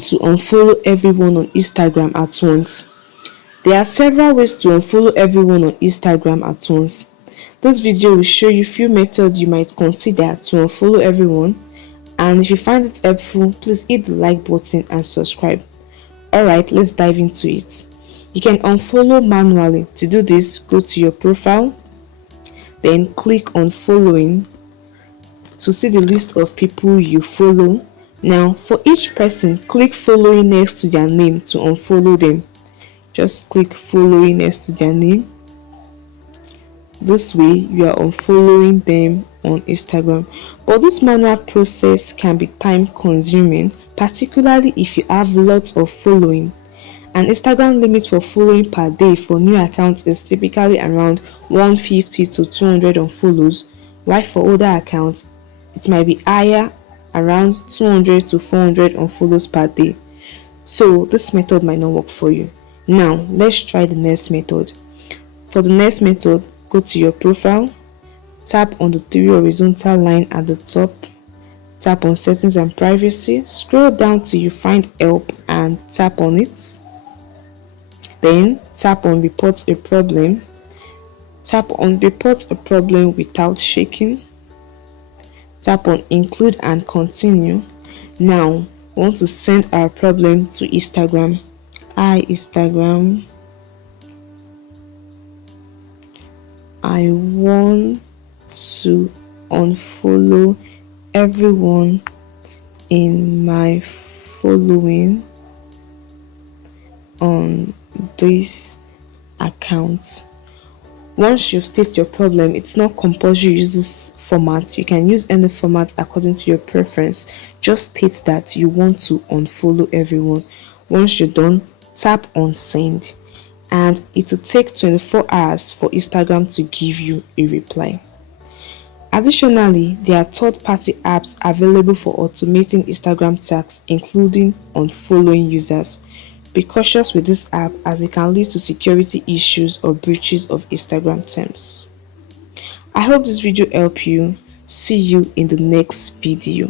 to unfollow everyone on Instagram at once. There are several ways to unfollow everyone on Instagram at once. This video will show you few methods you might consider to unfollow everyone, and if you find it helpful, please hit the like button and subscribe. Alright, let's dive into it. You can unfollow manually. To do this, go to your profile, then click on following to see the list of people you follow. Now, for each person, click following next to their name to unfollow them. Just click following next to their name. This way, you are unfollowing them on Instagram. But this manual process can be time consuming, particularly if you have lots of following. An Instagram limit for following per day for new accounts is typically around 150 to 200 unfollows, while for older accounts, it might be higher, around 200 to 400 unfollows per day. So this method might not work for you. Now let's try the next method. For the next method, go to your profile, tap on the three horizontal line at the top, tap on settings and privacy, scroll down till you find help and tap on it. Then tap on report a problem. Tap on report a problem without shaking. Tap on include and continue. Now we want to send our problem to Instagram. Hi Instagram, I want to unfollow everyone in my following on this account. Once you state your problem, it's not compulsory to use this format. You can use any format according to your preference. Just state that you want to unfollow everyone. Once you're done, tap on send, and it will take 24 hours for Instagram to give you a reply. Additionally, there are third-party apps available for automating Instagram tags, including unfollowing users. Be cautious with this app as it can lead to security issues or breaches of Instagram terms. I hope this video helped you. See you in the next video.